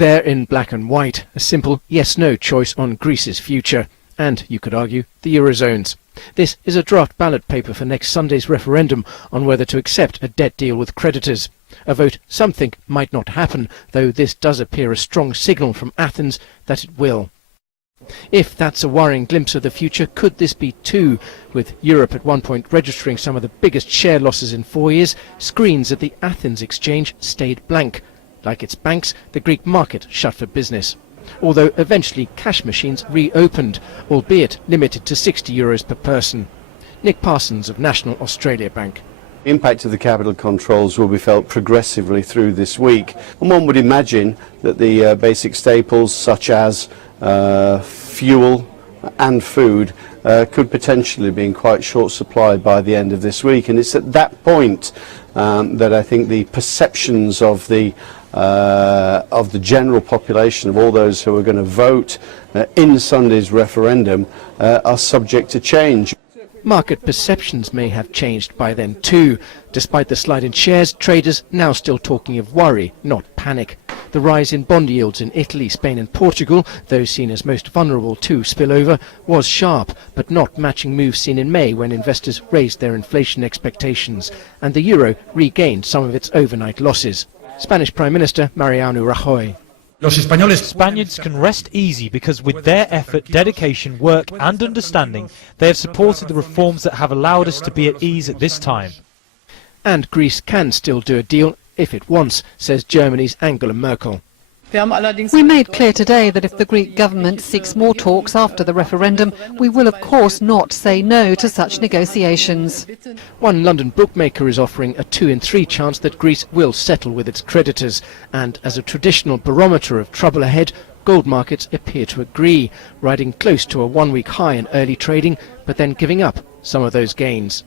There in black and white, a simple yes-no choice on Greece's future, and, you could argue, the Eurozone's. This is a draft ballot paper for next Sunday's referendum on whether to accept a debt deal with creditors. A vote some think might not happen, though this does appear a strong signal from Athens that it will. If that's a worrying glimpse of the future, could this be too? With Europe at one point registering some of the biggest share losses in 4 years, screens at the Athens exchange stayed blank. Like its banks, the Greek market shut for business. Although eventually cash machines reopened, albeit limited to €60 per person. Nick Parsons of National Australia Bank. The impact of the capital controls will be felt progressively through this week, and one would imagine that the basic staples such as fuel and food could potentially be in quite short supply by the end of this week, and it's at that point that I think the perceptions of the general population, of all those who are going to vote in Sunday's referendum, are subject to change. Market perceptions may have changed by then too. Despite the slide in shares, traders now still talking of worry, not panic. The rise in bond yields in Italy, Spain and Portugal, those seen as most vulnerable to spillover, was sharp, but not matching moves seen in May when investors raised their inflation expectations, and the euro regained some of its overnight losses. Spanish Prime Minister Mariano Rajoy. Spaniards can rest easy because with their effort, dedication, work and understanding, they have supported the reforms that have allowed us to be at ease at this time. And Greece can still do a deal if it wants, says Germany's Angela Merkel. We made clear today that if the Greek government seeks more talks after the referendum, we will of course not say no to such negotiations. One London bookmaker is offering a 2 in 3 chance that Greece will settle with its creditors, and as a traditional barometer of trouble ahead, gold markets appear to agree, riding close to a 1-week high in early trading, but then giving up some of those gains.